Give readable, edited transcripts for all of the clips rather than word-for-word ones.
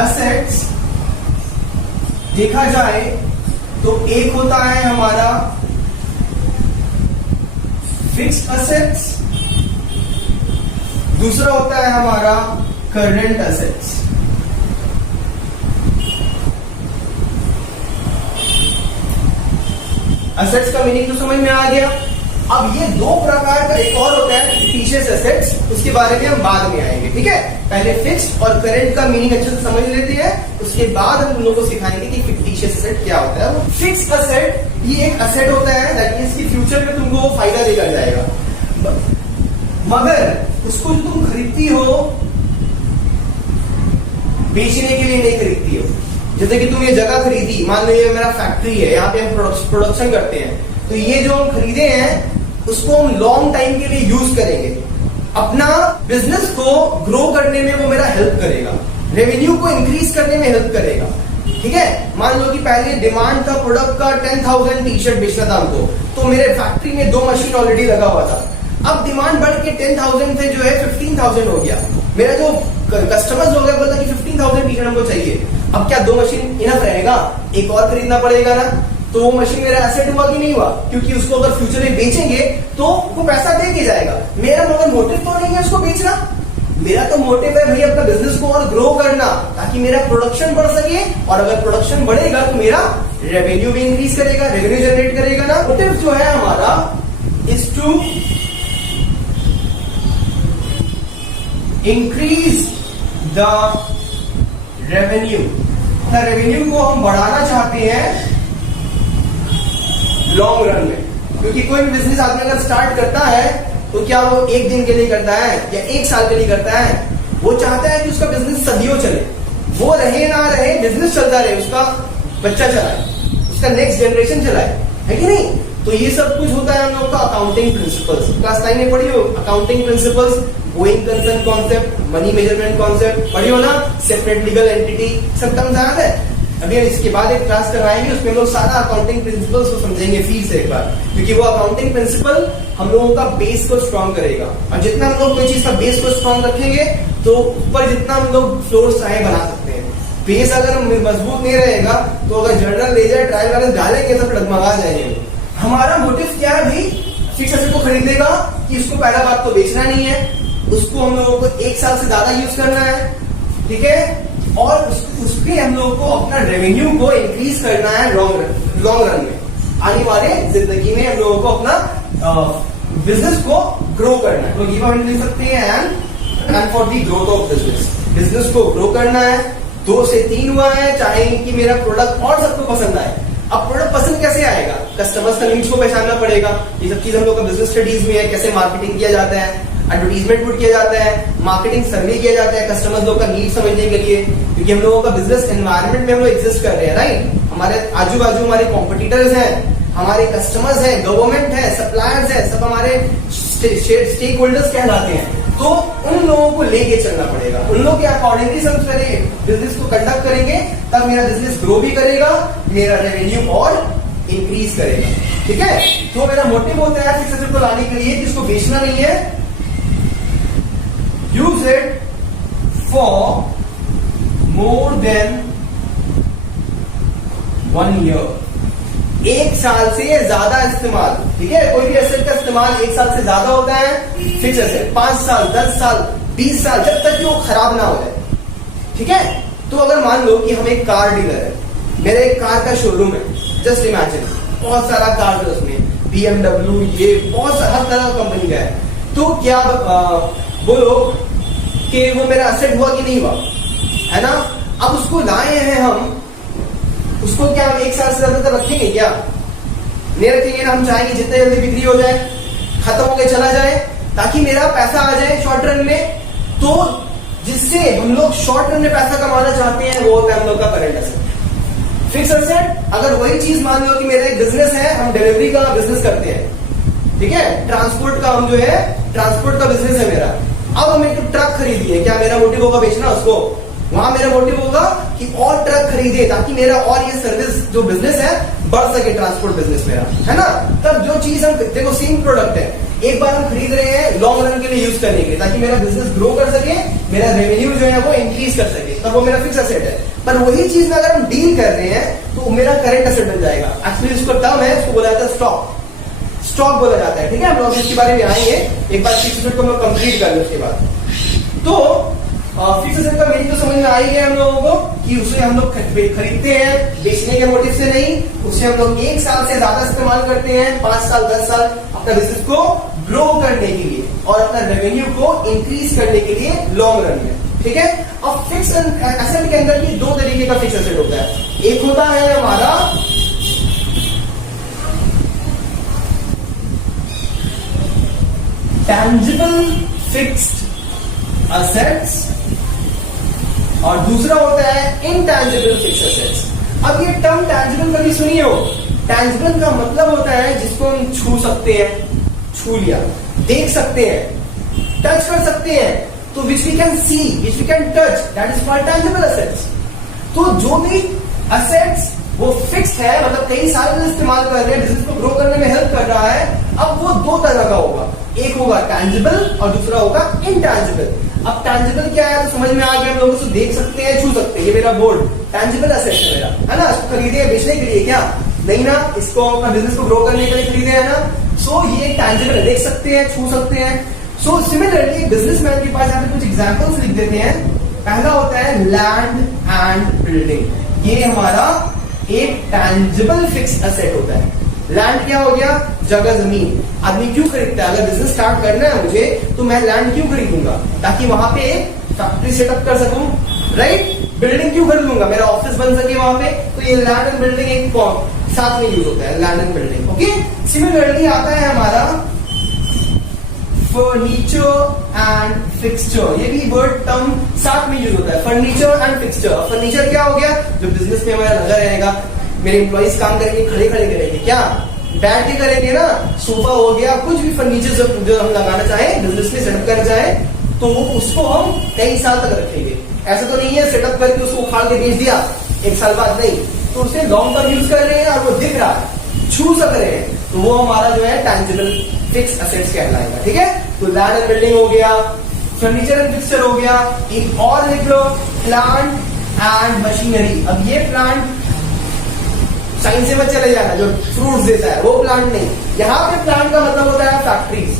Assets देखा जाए तो एक होता है हमारा फिक्स्ड असेट्स, दूसरा होता है हमारा करंट असेट्स। असेट्स का मीनिंग तो समझ में आ गया। अब ये दो प्रकार का एक और होता है फिक्टिशियस एसेट्स, उसके बारे में हम बाद में आएंगे, ठीक है। पहले फिक्स्ड और करंट का मीनिंग अच्छे से समझ लेते हैं, उसके बाद हम लोगों को सिखाएंगे कि फिक्टिशियस एसेट क्या होता है। फिक्स्ड असेट ये एक असेट होता है दैट मींस कि फ्यूचर में तुमको फायदा देकर जाएगा, मगर उसको जो तुम खरीदती हो बेचने के लिए नहीं खरीदती हो। जैसे कि तुम ये जगह खरीदी, मान लो ये मेरा फैक्ट्री है, यहाँ पे हम प्रोडक्शन करते हैं, तो ये जो हम खरीदे हैं उसको हम लॉन्ग टाइम के लिए यूज करेंगे, अपना बिजनेस को ग्रो करने में वो मेरा हेल्प करेगा, रेवेन्यू को इंक्रीज करने में हेल्प करेगा, ठीक है। मान लो कि पहले डिमांड था प्रोडक्ट का 10,000 टी शर्ट बेचना था हमको, तो मेरे फैक्ट्री में 2 मशीन ऑलरेडी लगा हुआ था। अब डिमांड बढ़ के 10,000 से जो है 15,000 हो गया, मेरा जो कस्टमर्स हो गया बोलता कि 15,000 टी शर्ट हमको चाहिए। अब क्या 2 मशीन इनफ रहेगा, एक और खरीदना पड़ेगा ना, तो वो मशीन मेरा एसेट हुआ कि नहीं हुआ, क्योंकि उसको अगर फ्यूचर में बेचेंगे तो वो पैसा दे के जाएगा। मेरा मगर मोटिव तो नहीं है उसको बेचना, मेरा तो मोटिव है भाई अपना बिजनेस को और ग्रो करना, ताकि मेरा प्रोडक्शन बढ़ सके, और अगर प्रोडक्शन बढ़ेगा तो मेरा रेवेन्यू भी इंक्रीज करेगा, रेवेन्यू जनरेट करेगा ना। मोटिव जो है हमारा is to increase the revenue. Revenue को हम बढ़ाना चाहते हैं लॉन्ग रन में, क्योंकि कोई भी बिजनेस आदमी अगर स्टार्ट करता है तो क्या वो एक दिन के लिए करता है या 1 साल के लिए करता है, वो चाहता है कि उसका बिजनेस सदियों चले, वो रहे ना रहे बिजनेस चलता रहे, उसका बच्चा चलाए, उसका नेक्स्ट जनरेशन चलाए, है कि नहीं। तो ये सब कुछ होता है हम लोग का अकाउंटिंग प्रिंसिपल्स, क्लास 9 में पढ़ी हो accounting principles, going concern concept, money measurement concept पढ़ी हो ना, सेपरेट लीगल एंटिटी, सब टर्म्स याद है। अभी इसके बाद एक क्लास करवाएंगे, उसमें हम लोग सारा अकाउंटिंग प्रिंसिपल्स को समझेंगे फिर से एक बार, क्योंकि वो अकाउंटिंग प्रिंसिपल हम लोगों का बेस को स्ट्रॉन्ग करेगा, और जितना हम लोग कोई चीज का बेस को स्ट्रॉन्ग रखेंगे तो ऊपर जितना हम लोग फ्लोर चाहे बना सकते हैं। बेस अगर मजबूत नहीं रहेगा तो अगर जर्नल ले जाए ट्रायल बैलेंस डालेंगे तो डगमगा जाएंगे। हमारा मोटिव क्या है भाई, फिक्स एसेट को खरीदेगा कि उसको पहला बात तो बेचना नहीं है, उसको हम लोगों को 1 साल से ज्यादा यूज करना है, ठीक है, और उसके हम लोगों को अपना रेवेन्यू को इंक्रीज करना है लॉन्ग रन में, आने वाले जिंदगी में हम लोगों को अपना बिजनेस को ग्रो करना है। तो ये हम लिख सकते हैं and for the growth of business को ग्रो करना है। 2 से 3 हुआ है, चाहे कि मेरा प्रोडक्ट और सबको पसंद आए। अब प्रोडक्ट पसंद कैसे आएगा, कस्टमर्स का नीड्स को पहचानना पड़ेगा, ये सब चीज हम लोग का बिजनेस स्टडीज में है, कैसे मार्केटिंग किया जाता है, एडवर्टीजमेंट पुट किया जाता है, मार्केटिंग सर्वे किया जाता है कस्टमर्स लोग का नीड समझने के लिए, क्योंकि हम लोगों का बिजनेस एनवायरनमेंट में हम लोग एग्जिस्ट कर रहे हैं, राइट। हमारे आजू बाजू हमारे कॉम्पिटिटर्स हैं, हमारे कस्टमर्स हैं, गवर्नमेंट है, सप्लायर्स है, सब हमारे स्टेक होल्डर्स कहलाते हैं। तो उन लोगों को लेके चलना पड़ेगा, उन लोगों के अकॉर्डिंगली सब बिजनेस को कंडक्ट करेंगे, तब मेरा बिजनेस ग्रो भी करेगा, मेरा रेवेन्यू और इंक्रीज करेगा, ठीक है। तो मेरा मोटिव होता है फिक्स एसेट को लाने के लिए, जिसको बेचना नहीं है, use it for more than 1 year, 1 साल से ज्यादा इस्तेमाल, ठीक है। कोई भी एसेट का इस्तेमाल 1 साल से ज्यादा होता है, फिक्स एसेट 5 साल 10 साल 20 साल, जब तक कि वो खराब ना हो जाए, ठीक है। तो अगर मान लो कि हम एक कार डीलर है, मेरे एक कार का शोरूम है, जस्ट इमेजिन, बहुत सारा कार है उसमें, BMW, ये बहुत हर तरह का कंपनी का है, तो क्या बोलो कि वो मेरा एसेट हुआ कि नहीं हुआ, है ना। अब उसको लाए हैं हम, उसको क्या हम 1 साल से ज्यादा तक रखेंगे क्या, नहीं रखेंगे ना। हम चाहेंगे जितने जल्दी बिक्री हो जाए, खत्म होकर चला जाए, ताकि मेरा पैसा आ जाए शॉर्ट रन में। तो जिससे हम लोग शॉर्ट रन में पैसा कमाना चाहते हैं वो होता है हम लोग का करंट एसेट। फिक्स एसेट अगर वही चीज मान लो कि मेरा एक बिजनेस है, हम डिलीवरी का बिजनेस करते हैं, ठीक है, ट्रांसपोर्ट का, हम जो है ट्रांसपोर्ट का बिजनेस है मेरा। अब हम एक ट्रक खरीदिए, क्या मेरा मोटिव होगा बेचना उसको, वहां मेरा मोटिव होगा कि और ट्रक खरीदे ताकि मेरा और ये सर्विस जो बिजनेस है बढ़ सके, ट्रांसपोर्ट बिजनेस मेरा, है ना। तब जो चीज हम देखो सेम प्रोडक्ट है, एक बार हम खरीद रहे हैं लॉन्ग रन के लिए यूज करने के लिए, ताकि मेरा बिजनेस ग्रो कर सके, मेरा रेवेन्यू जो है वो इंक्रीज कर सके, तब वो मेरा फिक्स एसेट है। पर वही चीज में अगर हम डील कर रहे हैं तो मेरा करंट एसेट बन जाएगा। एक्चुअली इसको टर्म है, उसको बोला जाता है स्टॉक, स्टॉक बोला जाता है। ठीक है, हम लोग इसके बारे में आएंगे, एक बार फिक्स एसेट को हम लोग कंप्लीट कर लें उसके बाद। तो फिक्स एसेट का मीनिंग तो समझ में आ ही गया हम लोगों को कि उसे हम लोग खरीदते हैं बेचने के मोटिव से नहीं, उसे हम लोग 1 साल से ज्यादा इस्तेमाल करते हैं, 5 साल 10 साल अपना बिजनेस को ग्रो करने के लिए और अपना रेवेन्यू को इंक्रीज करने के लिए लॉन्ग रन में। ठीक है, अब फिक्स एसेट के अंदर ये 2 तरीके का फिक्स एसेट होता है। एक होता है हमारा टैंजिबल फिक्स्ड असेट्स और दूसरा होता है इनटैंजिबल फिक्स्ड एसेट्स। अब ये टर्म टैंजिबल कभी सुनिए हो? टैंजिबल का मतलब होता है जिसको हम छू सकते हैं, छू लिया, देख सकते हैं, टच कर सकते हैं, तो which we can see, which we can touch, that is called tangible assets. तो जो भी एसेट्स वो फिक्स्ड है, मतलब कई साल इस्तेमाल कर रहे हैं, बिजनेस को ग्रो करने में हेल्प कर रहा है, अब वो 2 तरह का होगा, एक होगा टैंजिबल और दूसरा होगा इनटैंजिबल। अब टैंजिबल क्या है तो समझ में आ गया, हम लोग उसको देख सकते हैं, छू सकते हैं। ये मेरा बोर्ड टैंजिबल एसेट है मेरा, है ना? इसको खरीदे बेचने के लिए क्या नहीं ना, इसको अपना बिजनेस को ग्रो करने के लिए खरीदे है ना। सो ये टैंजिबल है, देख सकते हैं, छू सकते हैं। सो सिमिलरली बिजनेसमैन के पास यहाँ पे कुछ एग्जांपल्स लिख देते हैं। पहला होता है लैंड एंड बिल्डिंग, ये हमारा एक टैंजिबल फिक्स एसेट होता है। लैंड क्या हो गया? जगह, जमीन। आदमी क्यों खरीदता है? अगर बिजनेस स्टार्ट करना है मुझे तो मैं लैंड क्यों खरीदूंगा? ताकि वहां पे एक फैक्ट्री सेटअप कर सकूं, राइट? बिल्डिंग क्यों खरीदूंगा? मेरा ऑफिस बन सके वहां पे। तो ये लैंड एंड बिल्डिंग एक साथ में यूज होता है, land and building. Okay, similarly आता है हमारा फर्नीचर एंड फिक्सचर, ये भी वर्ड टर्म साथ में यूज होता है, फर्नीचर एंड फिक्सचर। फर्नीचर क्या हो गया? जो बिजनेस में हमारा लगा रहेगा, मेरे एम्प्लॉइज काम करेंगे, खड़े खड़े करेंगे, क्या बैठ के करेंगे ना, सोफा हो गया, कुछ भी फर्नीचर जो हम लगाना चाहें, बिजनेस में सेटअप करना चाहें, तो उसको हम कई साल तक रखेंगे। ऐसा तो नहीं है सेटअप करके उसको उखाड़ के बेच दिया 1 साल बाद, नहीं। तो उसे लॉन्ग टर्म यूज कर रहे हैं और वो दिख रहा है, छू सक रहे हैं, तो वो हमारा जो है टैंजिबल फिक्स एसेट्स कहलाएगा। ठीक है, तो लैंड एंड बिल्डिंग हो गया, फर्नीचर एंड फिक्सचर हो गया। एक और लिख लो, प्लांट एंड मशीनरी। अब ये प्लांट साइंस से मत चले जाना, जो फ्रूट्स देता है वो प्लांट नहीं। यहाँ पे प्लांट का मतलब होता है फैक्ट्रीज,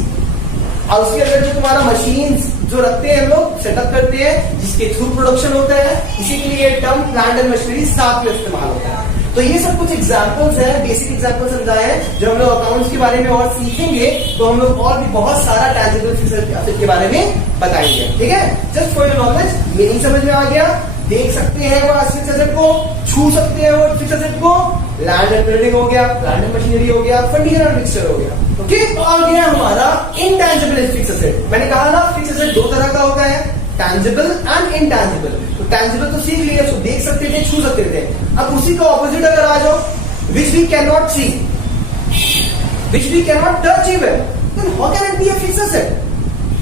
और उसके अंदर जो तुम्हारा मशीन्स जो रखते हैं हम लोग, सेटअप करते हैं, जिसके थ्रू प्रोडक्शन होता है, इसी के लिए टर्म प्लांट एंड मशीनरी साथ में इस्तेमाल होता है। तो ये सब कुछ एग्जांपल्स हैं, बेसिक एग्जांपल्स समझाए हैं। जब हम लोग अकाउंट्स के बारे में और सीखेंगे तो हम लोग और भी बहुत सारा टैंजिबल फिक्स्ड एसेट के बारे में बताएंगे। ठीक है, just for your knowledge, meaning समझ में आ गया। देख सकते हैं वो फिक्स्ड एसेट को, छू सकते हैं वो फिक्स्ड एसेट को, लैंड एंड बिल्डिंग हो गया, प्लांट एंड मशीनरी हो गया, फर्नीचर एंड फिक्सचर हो गया। ओके, तो आ गया हमारा इनटैंजिबल फिक्स्ड एसेट। मैंने कहा ना फिक्स्ड एसेट 2 तरह का होता है, टैंजिबल एंड इनटैंजिबल। तो टैंजिबल तो सीख लिया, उसको देख सकते थे, छू सकते थे। अब उसी का ऑपोजिट अगर आ जाओ, which we can not see, which we can not touch even, then how can it be a fixed asset?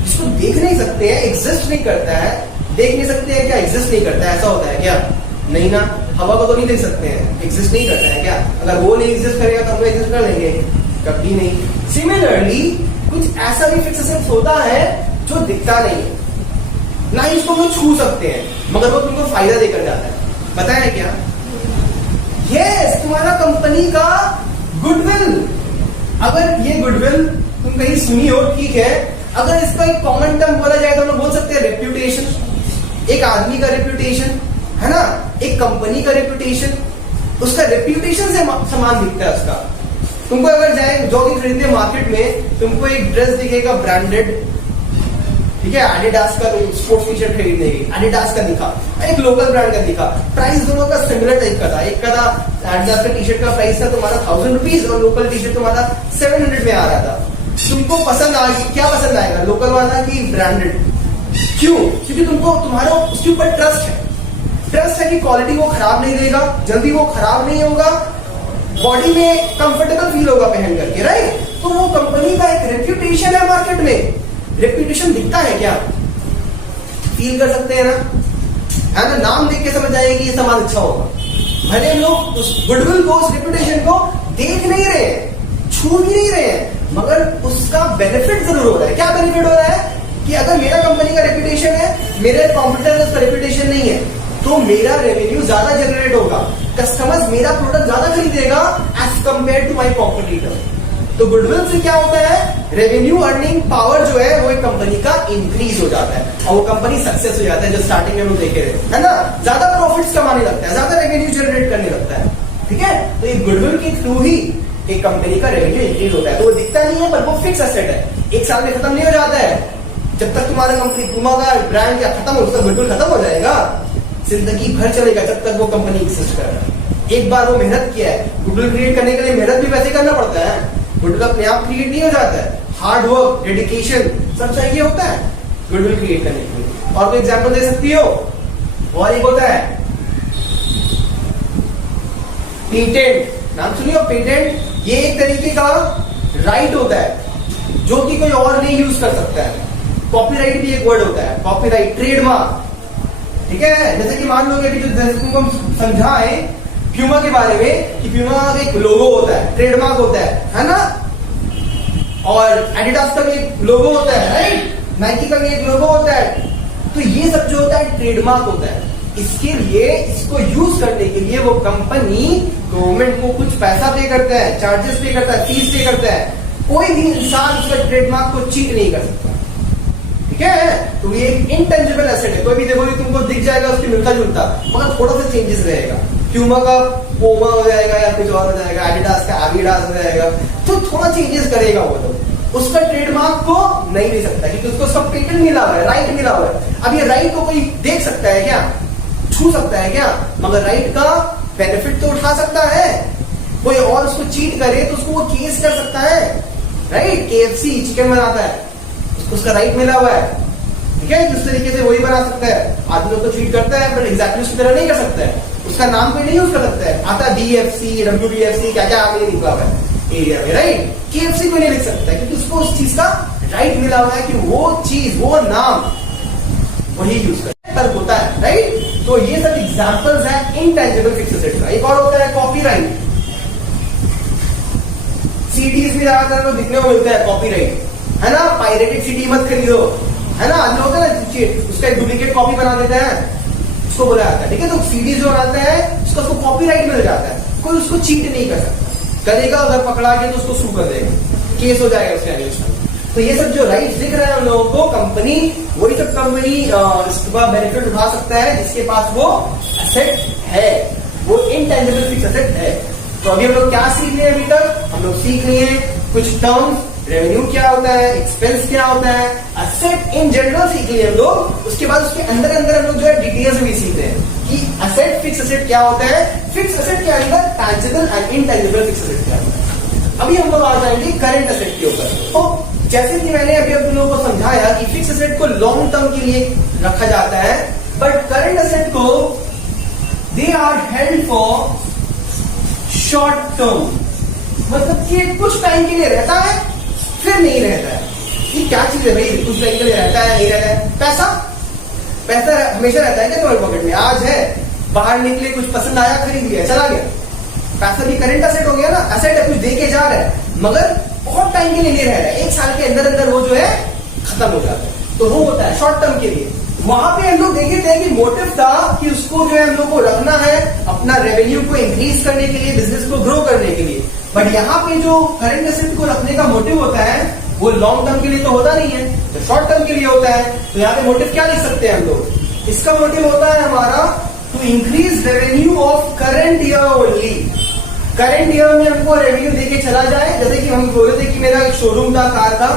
जिसको देख नहीं सकते हैं, एग्जिस्ट नहीं करता है, देख नहीं सकते हैं क्या, एग्जिस्ट नहीं करता है, ऐसा होता है क्या? नहीं ना, हवा को तो नहीं देख सकते हैं, एग्जिस्ट नहीं करता है क्या? अगर वो नहीं एग्जिस्ट करेगा तो हम एग्जिस्ट कर लेंगे? कभी नहीं। सिमिलरली कुछ ऐसा भी फिक्स्ड एसेट होता है जो दिखता नहीं है, ना ही इसको वो छू सकते हैं, मगर वो तुमको फायदा देकर जाता है। पता है क्या? यस, तुम्हारा कंपनी का गुडविल। अगर ये गुडविल तुम कहीं सुनी हो, ठीक है, अगर इसका एक कॉमन टर्म बोला जाए तो हम लोग बोल सकते हैं रेप्यूटेशन। एक आदमी का रेप्यूटेशन है ना, एक कंपनी का रेप्यूटेशन, उसका रेप्यूटेशन से समान दिखता है उसका। तुमको अगर जाए जॉगिंग खरीदने मार्केट में, तुमको एक ड्रेस दिखेगा ब्रांडेड, ठीक है, एडिडास का स्पोर्ट्स टी शर्ट खरीदने की, एडिडास का दिखा, एक लोकल ब्रांड का दिखा, प्राइस दोनों का सिमिलर टाइप का था। एक का था एडिडास का टी शर्ट का प्राइस था तुम्हारा 1000 रुपीज और लोकल टी शर्ट तुम्हारा 700 में आ रहा था। तुमको पसंद आ गई, क्या पसंद आएगा, लोकल वाला कि ब्रांडेड? क्यों? क्योंकि तुमको तुम्हारा उसके ऊपर ट्रस्ट है, ट्रस्ट है कि क्वालिटी वो खराब नहीं देगा, जल्दी वो खराब नहीं होगा, बॉडी में कंफर्टेबल फील होगा पहन करके, राइट? तो वो कंपनी का एक रेप्यूटेशन है मार्केट में। रेप्यूटेशन दिखता है क्या? फील कर सकते हैं ना, है ना? नाम देख के समझ आएगा कि ये सामान अच्छा होगा। भले हम लोग उस गुडविल को, उस रेप्यूटेशन को देख नहीं रहे हैं, छू भी नहीं रहे हैं, मगर उसका बेनिफिट जरूर हो रहा है। क्या बेनिफिट हो रहा है कि अगर मेरा कंपनी का रेपुटेशन है, मेरे कॉम्पिटिटर का रेपुटेशन नहीं है, तो मेरा रेवेन्यू ज्यादा जनरेट होगा, कस्टमर्स मेरा प्रोडक्ट ज्यादा खरीदेगा as compare to my competitor. तो गुडविल से क्या होता है, रेवेन्यू अर्निंग पावर जो है वो एक कंपनी का इंक्रीज हो जाता है और वो कंपनी सक्सेस हो जाता है, जो स्टार्टिंग में हम लोग देखे थे, है ना, ज्यादा प्रॉफिट्स कमाने लगता है, ज्यादा रेवेन्यू जनरेट करने लगता है। ठीक है, तो ये गुडविल के थ्रू ही एक कंपनी का रेवेन्यू इंक्रीज होता है। तो वो दिखता नहीं है पर वो फिक्स एसेट है, एक साल में खत्म नहीं हो जाता है। जब तक तुम्हारा कंपनी, तुम्हारा ब्रांड या खत्म हो, उसका गुडविल खत्म हो जाएगा, जिंदगी भर चलेगा जब तक वो कंपनी एग्जिस्ट कर रहा है। एक बार वो मेहनत किया है, गुडविल क्रिएट करने के लिए मेहनत भी वैसे करना पड़ता है, गुडविल अपने आप क्रिएट नहीं हो जाता है, हार्ड वर्क, डेडिकेशन सब चाहिए होता है गुडविल क्रिएट करने के लिए। और कोई एग्जांपल दे सकती हो? और एक होता है पेटेंट, नाम सुनिए पेटेंट, ये एक तरीके का राइट होता है जो कि कोई और नहीं यूज कर सकता है। कॉपीराइट भी एक वर्ड होता है, कॉपीराइट, ट्रेडमार्क। ठीक है, जैसे कि मान लो कि अभी जो तुमको हम समझाए प्यूमा के बारे में कि प्यूमा का एक लोगो होता है, ट्रेडमार्क होता है ना, और एडिडास का भी एक लोगो होता है, राइट, नाइकी का भी एक लोगो होता है। तो ये सब जो होता है ट्रेडमार्क होता है। इसके लिए, इसको यूज करने के लिए वो कंपनी गवर्नमेंट को कुछ पैसा पे करता है, चार्जेस पे करता है, फीस पे करता है। कोई भी इंसान उसका ट्रेडमार्क को चीट नहीं कर सकता। ठीक है, तो ये एक इंटेंजिबल एसेट है। कोई भी देखो तुमको दिख जाएगा उसकी मिलता जुलता, मगर थोड़ा सा चेंजेस रहेगा। प्यूमा का पोमा हो जाएगा या कुछ और हो जाएगा, एडिडास का एडिडास हो जाएगा, तो थोड़ा चेंजेस करेगा वो, तो उसका ट्रेडमार्क को नहीं ले सकता क्योंकि उसको सब पेटेंट मिला हुआ है, राइट मिला हुआ है। अब ये राइट को कोई देख सकता है क्या, छू सकता है क्या? मगर राइट का बेनिफिट तो उठा सकता है। कोई और उसको चीट करे तो उसको वो केस कर सकता है, राइट। KFC चिकन बनाता है, उसका राइट मिला हुआ है, ठीक है, जिस तरीके से वही बना सकता है। आदमी लोग तो चीट करता है पर एग्जैक्टली उसकी तरह नहीं कर सकता है, उसका नाम कोई नहीं यूज कर सकता है। आता BFC, WBFC, क्या क्या आगे निकला हुआ है एरिया में, राइट। KFC को नहीं लिख सकता है क्योंकि उसको उस चीज का राइट मिला हुआ है कि वो चीज, वो नाम वही यूज करे, तर्क होता है, राइट। तो ये सब एग्जांपल्स हैं इनटेंजिबल फिक्स्ड एसेट का। एक और होता है कॉपीराइट। CDs में ज्यादातर तो दिखने को मिलता है कॉपीराइट, है ना। पायरेटेड CD मत खरीदो, है ना। आदमी होता है ना, उसका एक डुप्लीकेट कॉपी बना देता है, उसको बोला जाता है, ठीक है। तो CD जो बनाता है उसका उसको कॉपीराइट मिल जाता है, कोई उसको चीट नहीं कर सकता। करेगा अगर पकड़ा के तो उसको सू कर देगा, केस हो जाएगा उसके अगेंस्ट में। तो ये सब जो राइट्स दिख रहे हैं हम लोगों को, कंपनी वही सब कंपनी इसका बेनिफिट उठा सकता है जिसके पास वो एसेट है, वो इनटेंजिबल फिक्स्ड एसेट है। तो अभी हम लोग क्या सीख रहे हैं? अभी तक हम लोग सीख रहे हैं कुछ टर्म्स, रेवेन्यू क्या होता है, एक्सपेंस क्या होता है, एसेट इन जनरल सीख लिए हम लोग। उसके बाद उसके अंदर अंदर हम लोग जो है डिटेल्स भी सीख रहे हैं कि एसेट, फिक्स एसेट क्या होता है, फिक्स एसेट के अंदर tangible and intangible fix asset क्या होता है। अभी हम लोग आ जाएंगे करंट एसेट के ऊपर। तो जैसे कि मैंने अभी आप लोगों को समझाया कि फिक्स एसेट को लॉन्ग टर्म के लिए रखा जाता है, बट करंट एसेट को they are held for short term, मतलब कि कुछ टाइम के लिए रहता है फिर नहीं रहता है। ये क्या चीज है भाई, कुछ टाइम के लिए रहता है नहीं रहता है? पैसा, पैसा हमेशा रहता है क्या तुम्हारे पॉकेट में? आज है, बाहर निकले, कुछ पसंद आया, खरीद लिया, चला गया। पैसा भी करंट एसेट हो गया ना, एसेट है, कुछ दे के जा रहा है मगर बहुत टाइम के लिए नहीं रह रहा है, एक साल के अंदर अंदर वो जो है खत्म हो जाता है। तो वो होता है शॉर्ट टर्म के लिए। वहां पे हम लोग देखे थे कि मोटिव था कि उसको जो है हम लोग को रखना है अपना रेवेन्यू को इंक्रीज करने के लिए, बिजनेस को ग्रो करने के लिए। बट यहाँ पे जो करंट एसेट को रखने का मोटिव होता है वो लॉन्ग टर्म के लिए तो होता नहीं है, तो शॉर्ट टर्म के लिए होता है। तो यहाँ पे मोटिव क्या लिख सकते हैं हम लोग? इसका मोटिव होता है हमारा to increase revenue of current year only. Current year में हमको रेवेन्यू देके चला जाए। जैसे कि हम बोले थे कि मेरा एक शोरूम था, कार था,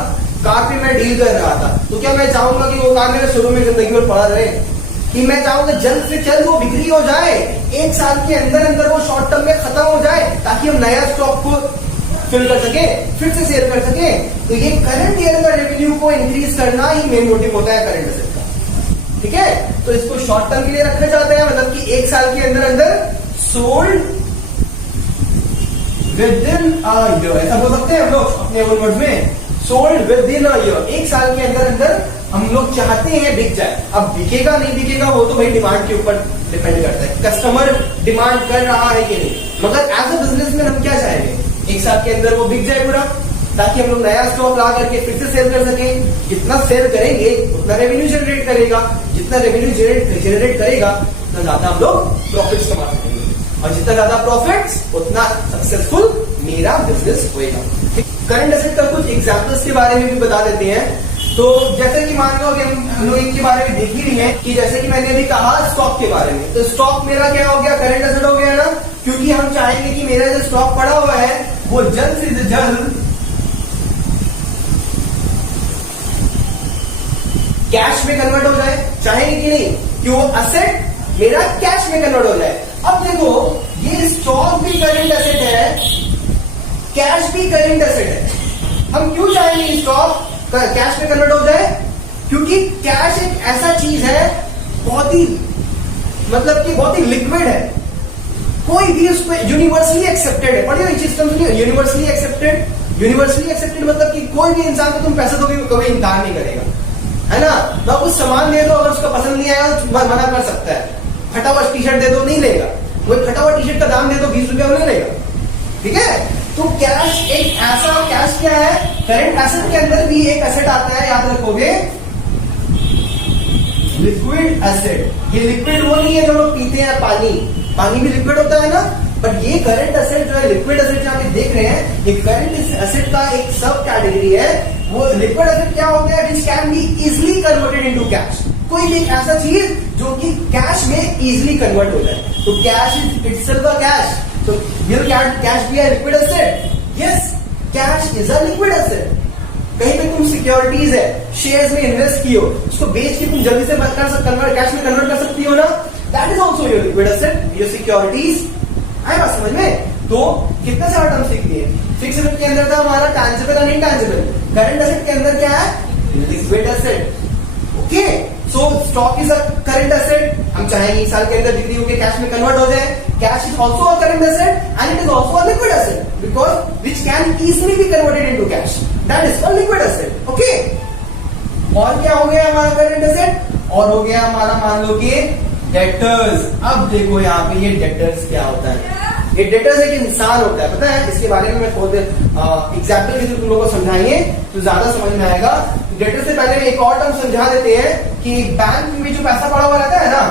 कार पे मैं डील कर रहा था, तो क्या मैं चाहूंगा कि वो कार मेरे शोरूम में जिंदगी भर पड़ा रहे? कि मैं चाहूंगा जल्द से जल्द वो बिक्री हो जाए, एक साल के अंदर अंदर वो शॉर्ट टर्म में खत्म हो जाए ताकि हम नया स्टॉक को फिल कर सके, फिर से सेल कर सके। तो ये करंट ईयर का रेवेन्यू को इंक्रीज करना ही मेन मोटिव होता है करंट एसेट का, ठीक है। तो इसको शॉर्ट टर्म के लिए रखा जाता है, मतलब कि एक साल के अंदर अंदर sold with in a year, ऐसा बोल सकते हैं हम लोग अपने ओन वर्ड में, sold with in a year. एक साल के अंदर अंदर हम लोग चाहते हैं बिक जाए। अब बिकेगा नहीं बिकेगा वो तो भाई डिमांड के ऊपर डिपेंड करता है, कस्टमर डिमांड कर रहा है कि नहीं। मगर एज अ बिजनेसमैन हम क्या चाहेंगे? एक साल के अंदर वो बिक जाए पूरा, ताकि हम लोग नया स्टॉक ला करके फिर से सेल कर सके। जितना सेल करेंगे उतना रेवेन्यू जनरेट करेगा, जितना रेवेन्यू जनरेट करेगा उतना ज्यादा हम लोग प्रॉफिट्स कमा सकेंगे, और जितना ज्यादा प्रॉफिट्स उतना सक्सेसफुल मेरा बिजनेस होएगा। करंट एसेट का कुछ एग्जांपल्स के बारे में भी बता देते हैं। तो जैसे कि मान लो अभी हम लोग इनके बारे में देख ही रही हैं कि जैसे कि मैंने अभी कहा स्टॉक के बारे में, तो स्टॉक मेरा क्या हो गया, करंट एसेट हो गया ना, क्योंकि हम चाहेंगे कि मेरा जो स्टॉक पड़ा हुआ है वो जल्द से जल्द कैश में कन्वर्ट हो जाए, चाहेंगे कि नहीं कि वो एसेट मेरा कैश में कन्वर्ट हो जाए। अब देखो ये स्टॉक भी करंट एसेट है, कैश भी करंट एसेट है। हम क्यों चाहेंगे स्टॉक कैश में कन्वर्ट हो जाए, क्योंकि कैश एक ऐसा चीज है बहुत ही मतलब कि बहुत ही लिक्विड है, कोई भी उसको यूनिवर्सली एक्सेप्टेड है। पढ़िए चीज समझिए, यूनिवर्सली एक्सेप्टेड। यूनिवर्सली एक्सेप्टेड मतलब कि कोई भी इंसान को तुम पैसे दोगे कभी इनकार नहीं करेगा, है ना। तो कुछ सामान दे दो, अगर उसका पसंद नहीं आया तो मना कर सकता है। फटा हुआ टी शर्ट दे दो, नहीं लेगा। कोई फटा हुआ टी शर्ट का दाम दे दो 20 रुपया, नहीं लेगा, ठीक है। तो कैश एक ऐसा, कैश क्या है, करंट एसेट के अंदर भी एक एसेट आता है, याद रखोगे, लिक्विड एसेट। ये लिक्विड वो नहीं है जो लोग पीते हैं पानी, पानी भी लिक्विड होता है ना, बट ये करंट एसेट जो है, लिक्विड एसेट जहां पे देख रहे हैं, ये करंट एसेट का एक सब कैटेगरी है। वो लिक्विड एसेट क्या होता है, which can be easily converted into cash. कोई भी ऐसा चीज जो कि कैश में इजिली कन्वर्ट हो जाए। तो cash is itself a cash. So will cash be a liquid asset? Yes, cash is a liquid asset. कहीं पे तुम सिक्योरिटीज है, शेयर्स में इन्वेस्ट की हो, उसको बेच के तुम जल्दी से कन्वर्ट कैश में कन्वर्ट कर सकती हो ना, that is also your liquid asset, your securities. आए बात समझ में। तो कितने सारे टर्म सीख लिए। फिक्स एसेट के अंदर था हमारा टैंजिबल और इनटैंजिबल, करंट एसेट के अंदर क्या है, liquid asset. Okay, so stock is a current asset, हम चाहेंगे इस साल के अंदर बिक्री होकर कैश में कन्वर्ट हो जाए। Cash is also a current asset and it is also a liquid asset because which can easily be converted into cash, that is called liquid asset. Okay, और क्या हो गया हमारा करंट एसेट, और हो गया हमारा मान लो कि डेटर्स। अब देखो यहाँ पे ये डेटर्स क्या होता है। ये डेटर्स एक इंसान होता है, पता है, इसके बारे में मैं थोड़े एग्जाम्पल के थ्रू तुम लोगों को समझाएंगे तो ज्यादा समझ में आएगा। डेटर से पहले एक और टर्म समझा देते हैं कि बैंक में जो पैसा पड़ा हुआ रहता है ना,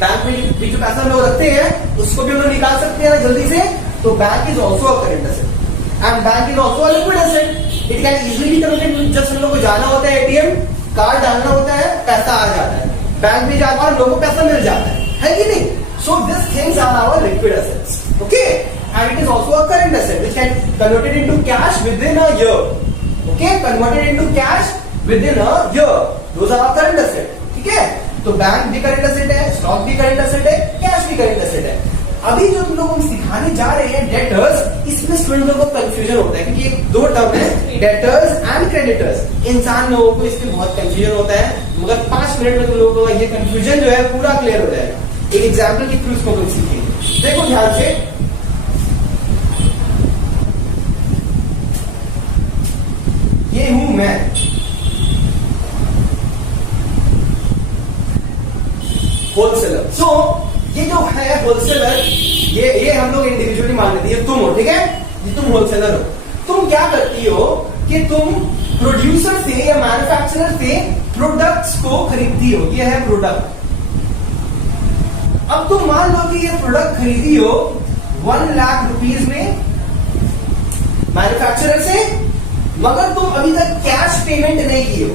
बैंक में भी जो पैसा हम लोग रखते हैं उसको भी हम लोग निकाल सकते हैं जल्दी से। तो bank is also a current asset and bank is also a liquid asset. It can easily converted. जब हम लोग को जाना होता है एटीएम कार्ड डालना होता है, पैसा आ जाता है, बैंक में जाकर हम लोगों को पैसा मिल जाता है कि नहीं। So these things are our liquid assets, okay, and it is also a current asset which can converted into cash within a year, okay, converted into cash within a year. Those are our current asset, ठीक है। तो bank भी current asset है, stock भी current asset है, cash भी current asset है। अभी जो तुम लोग हम सिखाने जा रहे हैं डेटर्स, इसमें स्टूडेंट लोगों को कंफ्यूजन होता है क्योंकि दो टर्म है, डेटर्स एंड क्रेडिटर्स। इंसान लोगों को इसमें बहुत कंफ्यूजन होता है, मगर 5 मिनट में तुम लोगों को ये कंफ्यूजन जो है पूरा क्लियर हो जाएगा। एक एग्जाम्पल के थ्रू इसको तुम सीखेंगे। देखो ध्यान से, ये हूं मैं, होलसेलर। सो ये जो है होलसेलर, ये हम लोग इंडिविजुअली मान लेते हैं, तुम हो, ठीक है, ये तुम होलसेलर हो। तुम क्या करती हो कि तुम प्रोड्यूसर से या मैन्युफैक्चरर से प्रोडक्ट्स को खरीदती हो। ये है प्रोडक्ट। अब तुम मान लो कि ये प्रोडक्ट खरीदी हो 1 लाख रुपीज में मैन्युफैक्चरर से, मगर तुम अभी तक कैश पेमेंट नहीं की हो।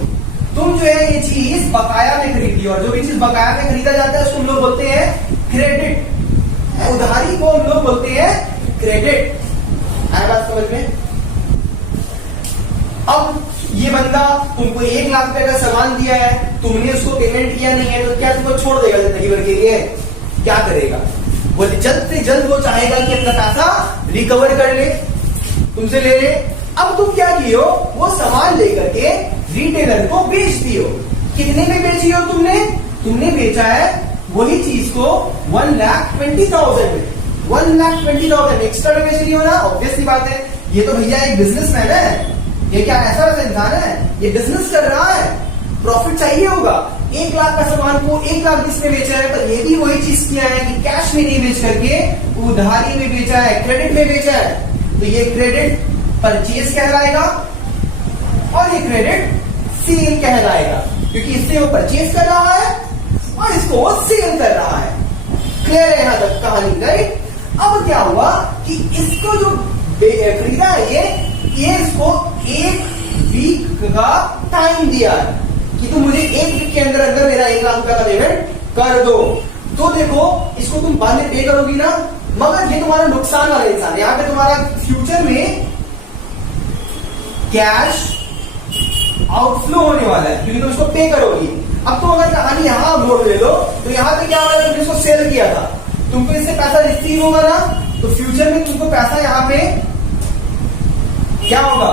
तुम जो है ये चीज बकाया में खरीदी हो, और जो भी चीज बकाया में खरीदा जाता है उसको हम लोग बोलते हैं क्रेडिट। उधारी को हम लोग बोलते हैं क्रेडिट। आए बात समझ में। अब ये बंदा तुमको 1 लाख रुपए का सामान दिया है, तुमने उसको पेमेंट किया नहीं है, तो क्या तुमको छोड़ देगा जिंदगी भर के लिए? क्या करेगा वो? जल्द से जल्द वो चाहेगा कि अपना पैसा रिकवर कर ले, तुमसे ले ले। अब तुम क्या किए हो, वो सामान लेकर के रिटेलर को बेच दियो। कितने में बेची हो तुमने? तुमने बेचा है वही चीज को 1,20,000 में। 1,20,000 एक्स्ट्रा में बेच रही हो ना, ऑब्वियस सी बात है। ये तो भैया एक बिजनेसमैन है, ये क्या ऐसा वैसा इंसान है, ये बिजनेस कर रहा है, प्रॉफिट चाहिए होगा। 1 लाख का सामान को 1 लाख 20 में बेचा है, पर ये भी वही चीज किया है कि कैश में नहीं बेच करके उधारी में बेचा है, क्रेडिट में बेचा है। तो ये क्रेडिट परचेज कहलाएगा और ये क्रेडिट सेल कहलाएगा, क्योंकि इससे वो परचेज कर रहा है और इसको वो सेल कर रहा है। क्लियर है यहां तक कहानी, राइट? अब क्या हुआ कि इसको जो खरीदा है ये इसको 1 वीक का टाइम दिया है कि तुम मुझे 1 वीक के अंदर अंदर मेरा 1 लाख रुपए का पेमेंट कर दो। तो देखो इसको तुम बाद में पे करोगी ना, मगर ये तुम्हारा नुकसान वाला इंसान है। यहां पे तुम्हारा फ्यूचर में कैश आउटफ्लो होने वाला है क्योंकि तुम इसको पे करोगी। अब तुम अगर कहानी यहां मोड़ ले लो तो यहां पे क्या होगा, तुमने इसको सेल किया था, तुमको इससे पैसा रिसीव होगा ना, तो फ्यूचर में तुमको पैसा यहां पे क्या होगा,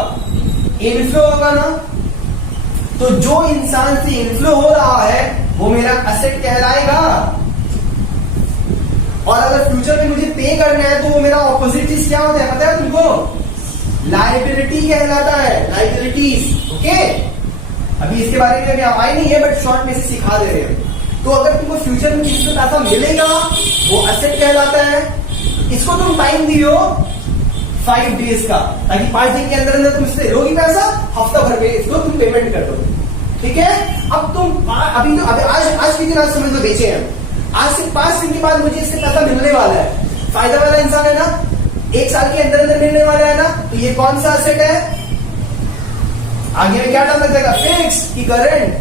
इनफ्लो होगा ना। तो जो इंसान से इनफ्लो हो रहा है वो मेरा एसेट कहलाएगा, और अगर फ्यूचर में मुझे पे करना है तो वो मेरा ऑपोजिट चीज क्या होता है पता है तुमको, लायबिलिटी कहलाता है, लायबिलिटीज। ओके, अभी इसके बारे में अभी आए नहीं है बट शॉर्ट में से सिखा दे रहे हैं। तो अगर तुमको फ्यूचर में किसी से पैसा मिलेगा वो एसेट कहलाता है। इसको तुम टाइम दियो 5 डेज का, ताकि 5 दिन के अंदर अंदर तुम इससे लोगी पैसा, हफ्ता भर में इसको तुम पेमेंट कर दो। ठीक है, अब तुम अभी तो आज की दिन आज समझ लो बेचे हैं, आज से 5 दिन के बाद मुझे इससे पैसा मिलने वाला है, फायदा वाला इंसान है ना, 1 साल के अंदर अंदर मिलने वाला है ना, तो ये कौन सा एसेट है? आगे में क्या डाल लग जाएगा, फिक्स की करंट।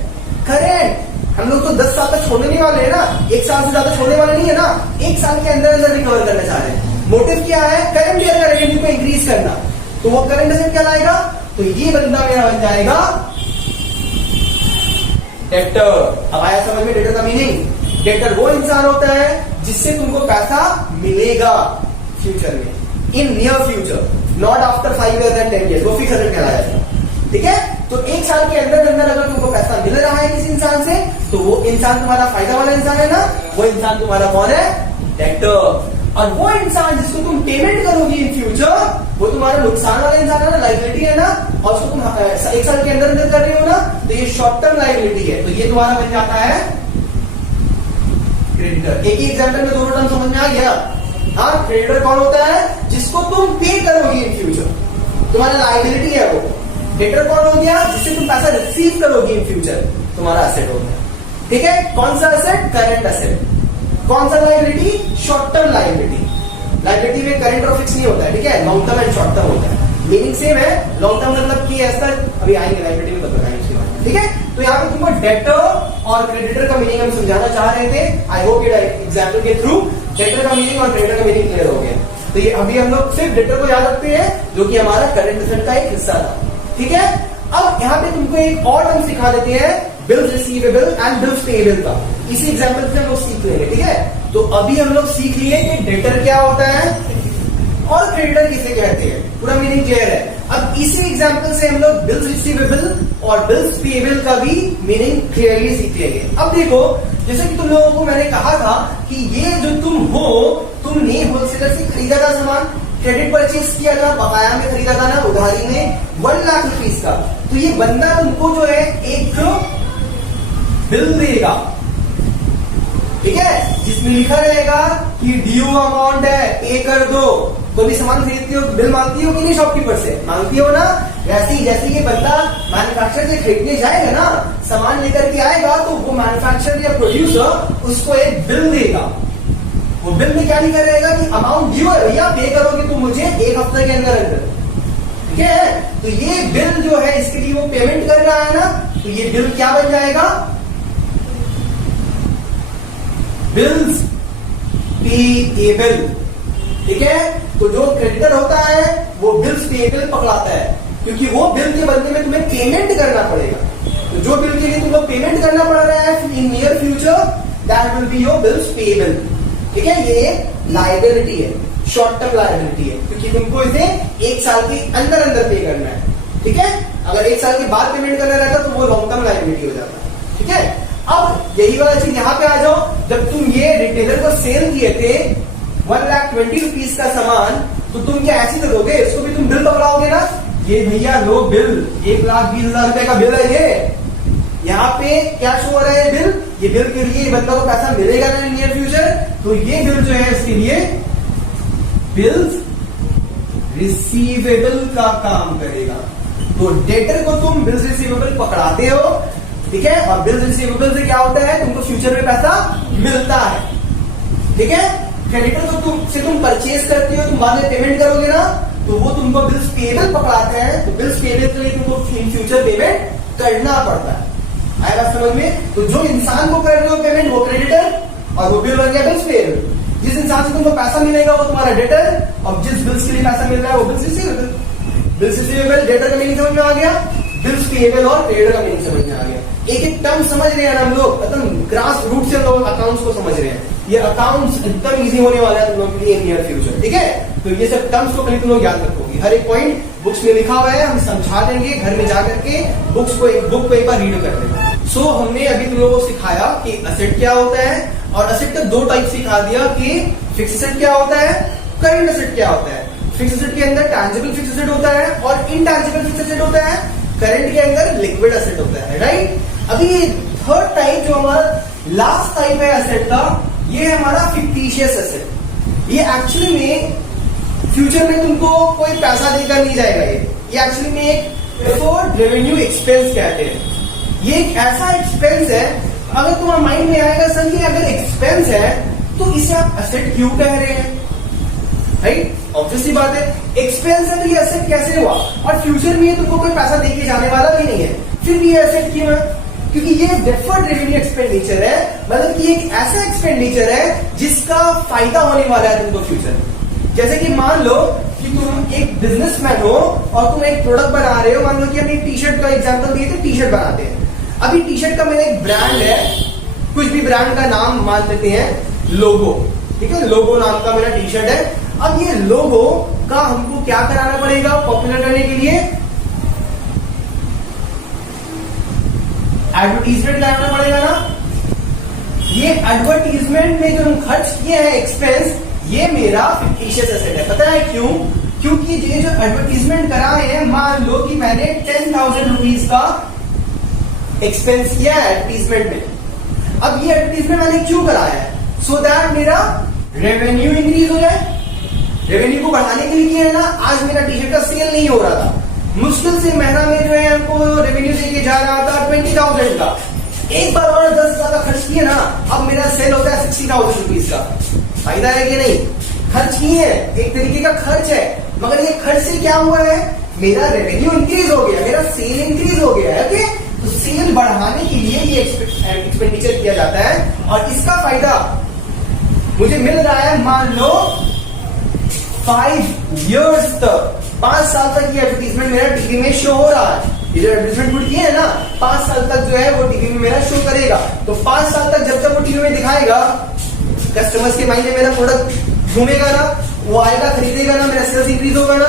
करंट हम लोग तो 10 साल तक छोड़ने नहीं वाले हैं ना, 1 साल से ज्यादा छोड़ने वाले नहीं है ना, 1 साल के अंदर अंदर रिकवर करना चाह रहे हैं। मोटिव क्या है, करंट ईयर का रेवेन्यू को इंक्रीज करना, तो वो करंट एसेट क्या लाएगा, तो ये बंदा मेरा बन जाएगा डेटर। अब आया समझ में डेटर का मीनिंग? डेटर वो इंसान होता है जिससे तुमको पैसा मिलेगा फ्यूचर में, in near future, not after 5 years and 10 years, वो फिक्स एसेट कहलाएगा। ठीक है, तो 1 साल के अंदर अंदर अगर तुमको पैसा मिल रहा है किसी इंसान से तो वो इंसान तुम्हारा फायदा वाला इंसान है ना, वो इंसान तुम्हारा कौन है, डेटर। और वो इंसान जिसको तुम पेमेंट करोगी इन फ्यूचर वो तुम्हारा नुकसान वाला इंसान है ना, लायबिलिटी है ना, और उसको तुम 1 साल के अंदर अंदर कर रहे हो ना, तो ये शॉर्ट टर्म लायबिलिटी है, तो ये तुम्हारा बन जाता है क्रेडिटर। एक ही एग्जाम्पल में दोनों टर्म समझ में आ गया। हाँ, क्रेडिटर कौन होता है, जिसको तुम पे करोगी इन फ्यूचर, तुम्हारा लायबिलिटी है वो। डेटर कौन हो गया, जिससे तुम पैसा रिसीव करोगी इन फ्यूचर, तुम्हारा एसेट हो गया। ठीक है, कौन सा एसेट, करंट एसेट। कौन सा liability, short term liability. Liability में करंट और फिक्स नहीं होता है, ठीक है, long term and short term होता है, मीनिंग सेम है। लॉन्ग टर्म मतलब कि ऐसा, अभी आएंगे लायबिलिटी में तब बताएंगे उसके बाद। ठीक है, तो यहाँ पे तुमको डेटर और क्रेडिटर का मीनिंग हम समझाना चाह रहे थे। आई होप ये एग्जाम्पल के थ्रू डेटर का मीनिंग और क्रेडिटर का मीनिंग क्लियर हो गया। तो ये अभी हम लोग सिर्फ डेटर को याद रखते हैं जो कि हमारा करंट एसेट का एक हिस्सा था। ठीक है, अब यहाँ पे तुमको एक और टर्म सिखा देते हैं, bills receivable and bills payable का। इसी एग्जांपल से हम लोग सीख लेंगे। ठीक है, तो अभी हम लोग सीख लिए कि डेटर क्या होता है और क्रेडिटर किसे कहते हैं, पूरा मीनिंग क्लियर है। अब इसी एग्जांपल से हम लोग बिल्स रिसीवेबल और बिल्स पेएबल का भी मीनिंग क्लियरली सीख लेंगे। अब देखो, जैसे कि तुम लोगों को मैंने कहा था कि ये जो तुम हो, तुमने होलसेलर से खरीदा था सामान, क्रेडिट परचेज किया था, बकाया में खरीदा था ना, उधारी में 1 लाख रुपीस का, तो ये बंदा तुमको जो है एक बिल देगा। ठीक है, जिसमें लिखा रहेगा कि ड्यू अमाउंट है, पे कर दो। तो भी सामान खरीदती हो, बिल मांगती हो कि नहीं शॉपकीपर से, मांगती हो ना। वैसे जैसे कि बंदा मैन्युफैक्चरर से खरीदने जाएगा ना, सामान लेकर के आएगा, तो वो मैन्युफैक्चरर या प्रोड्यूसर उसको एक बिल देगा। वो बिल में क्या लिखा रहेगा कि अमाउंट ड्यू है भैया, पे करोगे तुम मुझे 1 हफ्ते के अंदर अंदर। ठीक है, तो ये बिल जो है इसके लिए वो पेमेंट कर रहा है ना, तो ये बिल क्या बन जाएगा, बिल्स पेएबल। ठीक है, तो जो क्रेडिटर होता है वो बिल्स पेएबल पकड़ाता है, क्योंकि वो बिल के बदले में तुम्हें पेमेंट करना पड़ेगा। तो जो बिल के लिए तुमको पेमेंट करना पड़ रहा है in near future, that will be your bills payable. ठीक है, ये लायबिलिटी है, शॉर्ट टर्म लायबिलिटी है, क्योंकि तुमको इसे 1 साल के अंदर अंदर पे करना है। ठीक है, अगर 1 साल के बाद पेमेंट करना रहता तो वो लॉन्ग टर्म लायबिलिटी हो जाता। ठीक है, अब यही वाला चीज यहाँ पे आ जाओ। जब तुम ये रिटेलर को सेल किए थे 1,20,000 रुपीस का सामान, तो तुम क्या ऐसे तो दोगे, इसको भी तुम बिल पकड़ाओगे ना, ये भैया लो बिल, 1,20,000 रुपए का बिल है ये। यहाँ पे क्या शो हो रहा है, बिल, ये बिल के लिए बंदा को पैसा मिलेगा ना नियर फ्यूचर, तो ये बिल जो है इसके लिए बिल्स रिसीवेबल का काम करेगा। तो डेटर को तुम बिल्स रिसीवेबल पकड़ाते हो, ठीक है, और बिल्स रिसीवेबल से क्या होता है, तुमको फ्यूचर में पैसा मिलता है, ठीक है। क्रेडिटर को तुम परचेज करते हो, तुम बाद में पेमेंट करोगे ना, तो वो तुमको बिल्स पेबल पकड़ाते हैं। तो बिल्स पेबल के लिए तुमको फ्यूचर पेमेंट करना पड़ता है। आया बात समझ में? तो जो इंसान को कर रहे हो पेमेंट वो क्रेडिटर, और वो बिल बन गया बिल्स पेबल। जिस इंसान से तुमको पैसा मिलेगा वो तुम्हारा डेटर, और जिस बिल्स के लिए पैसा मिल रहा है वो bills receivable. Bills receivable debtor का मीनिंग समझ में आ गया, बिल्स पेबल और क्रेडिटर का मीनिंग समझ में आ गया। एक एक टर्म समझ रहे हैं ना हम लोग, एकदम ग्रास रूट से लोग अकाउंट्स को समझ रहे हैं। ये अकाउंट्स एकदम इजी होने वाला है तुम लोग के लिए नियर फ्यूचर, ठीक है। तो ये सब टर्म्स को कहीं तुम लोग याद रखोगे, हर एक पॉइंट बुक्स में लिखा हुआ है, हम समझा देंगे, घर में जाकर के बुक को एक बार रीड कर लेंगे। सो हमने अभी तुम लोगों को सिखाया कि असेट क्या होता है, और असेट का दो टाइप सिखा दिया कि फिक्स असेट क्या होता है, करंट असेट क्या होता है। फिक्स असेट के अंदर टैंजिबल फिक्स असेट होता है और इनटैंजिबल फिक्स असेट होता है। करंट के अंदर लिक्विड असेट होता है, राइट। अभी थर्ड टाइप जो हमारा लास्ट टाइप है असेट का, ये है हमारा फिक्टिशियस असेट। ये एक्चुअली में फ्यूचर में तुमको कोई पैसा देकर नहीं जाएगा। ये एक्चुअली में एक डिफर्ड रेवेन्यू एक्सपेंस कहते हैं। ये एक ऐसा एक्सपेंस है, अगर तुम्हारे माइंड में आएगा सर कि अगर एक्सपेंस है तो इसे आप असेट क्यों कह रहे हैं, राइट। ऑब्वियसली बात है, एक्सपेंस है तो ये असेट कैसे हुआ, और फ्यूचर में तुमको कोई पैसा देके जाने वाला भी नहीं है, फिर भी ये असेट क्यों है, क्योंकि ये डिफर्ड रेवेन्यू एक्सपेंडिचर है। मतलब कि एक ऐसा एक्सपेंडिचर है जिसका फायदा होने वाला है तुमको फ्यूचर में। जैसे कि मान लो कि तुम एक बिजनेसमैन हो और तुम एक प्रोडक्ट बना रहे हो। मान लो कि हम एक टी शर्ट का एग्जांपल दिए थे, टी शर्ट बनाते हैं। अभी टी शर्ट का मेरा एक ब्रांड है, कुछ भी ब्रांड का नाम मान लेते हैं, लोगो, ठीक है, लोगो नाम का मेरा टी शर्ट है। अब ये लोगो का हमको क्या कराना पड़ेगा पॉपुलर करने के लिए, एडवर्टीजमेंट कराना पड़ेगा ना। ये एडवर्टीजमेंट में जो हम खर्च किए हैं एक्सपेंस, ये मेरा फिक्टिशियस एसेट है। पता है क्यों? क्योंकि ये जो एडवर्टीजमेंट कराए हैं, मान लो कि मैंने 10,000 रुपीज का एक्सपेंस किया है एडवर्टीजमेंट में। अब ये एडवर्टीजमेंट मैंने क्यों कराया है? सो दैट मेरा रेवेन्यू इंक्रीज हो जाए। रेवेन्यू को बढ़ाने के लिए किया है ना। आज मेरा टी शर्ट का सेल नहीं हो रहा था, मुश्किल से महीना में जो है हमको रेवेन्यू देके जा रहा था 20,000 का। एक बार और 10,000 का खर्च किया ना, अब मेरा सेल होता है 60,000 रुपीज का। फायदा है कि नहीं? खर्च किए है, एक तरीके का खर्च है, मगर ये खर्च से क्या हुआ है, मेरा रेवेन्यू इंक्रीज हो गया, मेरा सेल इंक्रीज हो गया है। ओके, तो सेल बढ़ाने के लिए ये एक्सपेंडिचर किया जाता है, और इसका फायदा मुझे मिल रहा है मान लो 5 years तक, 5 साल तक ये एडवर्टीजमेंट मेरा टीवी में शो हो रहा है। ये जो एडवर्टीजमेंट पुट किए है ना, 5 साल तक जो है वो टीवी में मेरा शो करेगा। तो 5 साल तक जब तक वो टीवी में दिखाएगा, कस्टमर्स के माइंड में मेरा प्रोडक्ट घूमेगा ना, वो आएगा, खरीदेगा ना, मेरा सेल्स इंक्रीज होगा ना।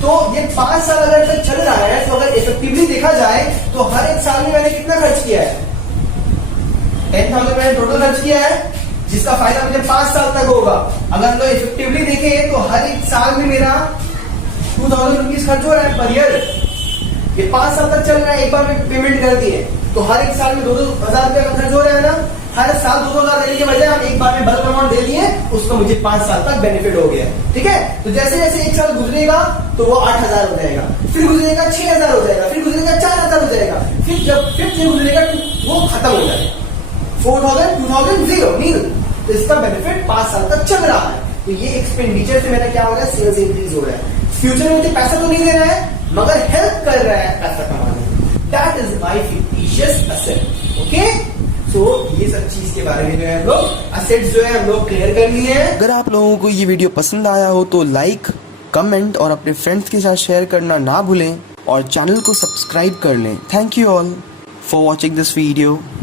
तो ये 5 साल अगर तक चल रहा है, तो अगर इफेक्टिवली देखा जाए तो हर एक साल में मैंने कितना खर्च किया है, 10,000 मैंने टोटल खर्च किया है, जिसका फायदा मुझे 5 साल तक होगा। अगर हम लोग इफेक्टिवली देखें तो हर एक साल में मेरा 2,000 रुपीज खर्च हो रहा है पर ईयर। ये 5 साल तक चल रहा है, एक बार में पेमेंट कर दिए तो हर एक साल में 2,000 रुपया का खर्च हो रहा है ना। हर साल 2,000 देने के बजाय हम एक बार में बल्क अमाउंट दे दिए, उसका मुझे 5 साल तक बेनिफिट हो गया, ठीक है। तो जैसे जैसे एक साल गुजरेगा तो वो 8,000 हो जाएगा, फिर गुजरेगा 6,000 हो जाएगा, फिर गुजरेगा 4,000 हो जाएगा, फिर जब 5th ईयर गुजरेगा वो खत्म हो जाएगा, 4,000, 2,000, 0 नील। तो इसका बेनिफिट 5 साल तक चल रहा है। तो ये एक्सपेंडिचर से मेरा क्या हो रहा है, सेल्स इंक्रीज हो रहा है। फ्यूचर में मुझे पैसा तो नहीं दे रहा है, मगर हेल्प कर रहा है पैसा कमाने में। That is my fictitious asset. Okay, so ये सब चीज के बारे में जो है हम लोग असेट्स जो है हम लोग क्लियर कर लिए हैं। अगर आप लोगों को ये वीडियो पसंद आया हो तो लाइक, कमेंट और अपने फ्रेंड्स के साथ शेयर करना ना भूलें, और चैनल को सब्सक्राइब कर लें। Thank you all for watching this video.